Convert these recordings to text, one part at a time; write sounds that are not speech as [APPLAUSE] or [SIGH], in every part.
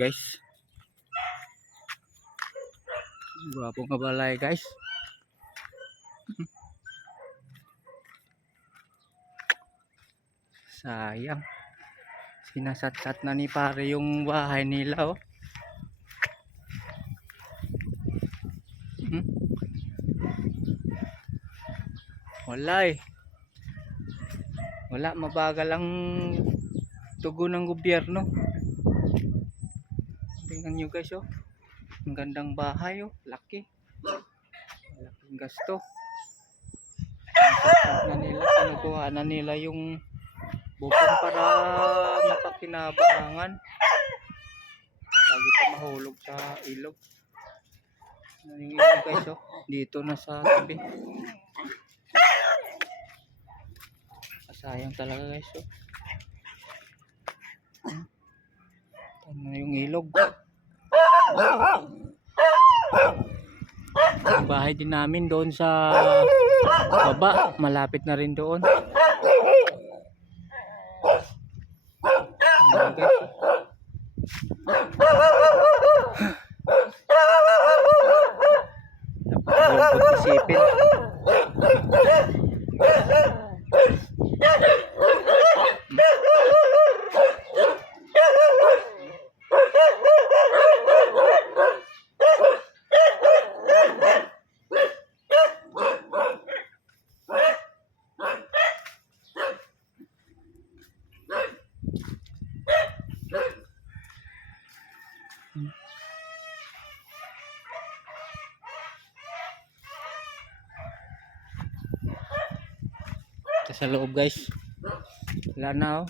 guys. Gwapong kabalay guys. [LAUGHS] Sayang. Sinasat-sat na ni pare yung bahay nila oh. Hmm? Wala eh. Wala, mabagal ang tugo ng gobyerno. Tingnan nyo guys oh. Ang gandang bahay oh. Laki. Laking gasto. Na nila. Kinukuha na nila yung bukong para mapakinabangan. Bago pa mahulog sa ilog. Ano yung ilog guys oh. Dito na sa tabi. Sayang talaga guys oh. Ano yung ilog? Yung bahay din namin doon sa baba, malapit na rin doon. Napakalungkot isipin. Ito sa loob guys. Wala na oh.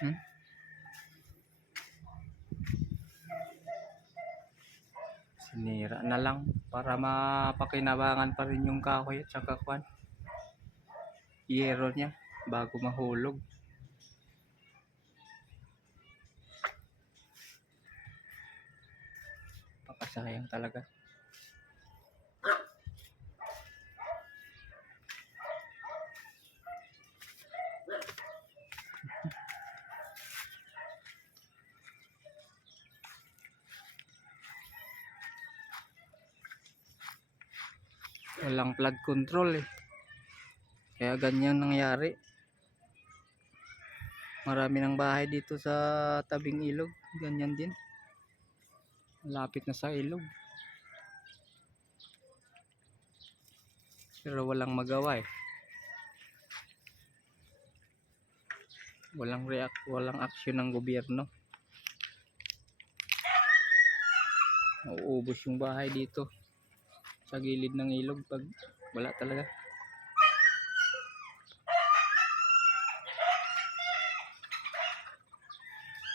Hmm? Sinira na lang para mapakinabangan pa rin yung kahoy at saka kwan. Yero niya bago mahulog. Pakasayang talaga. Walang flood control eh. Kaya ganyan nangyari. Marami ng bahay dito sa tabing ilog. Ganyan din. Malapit na sa ilog. Pero walang magawa eh. Walang react walang action ng gobyerno. Nauubos yung bahay dito sa gilid ng ilog pag wala talaga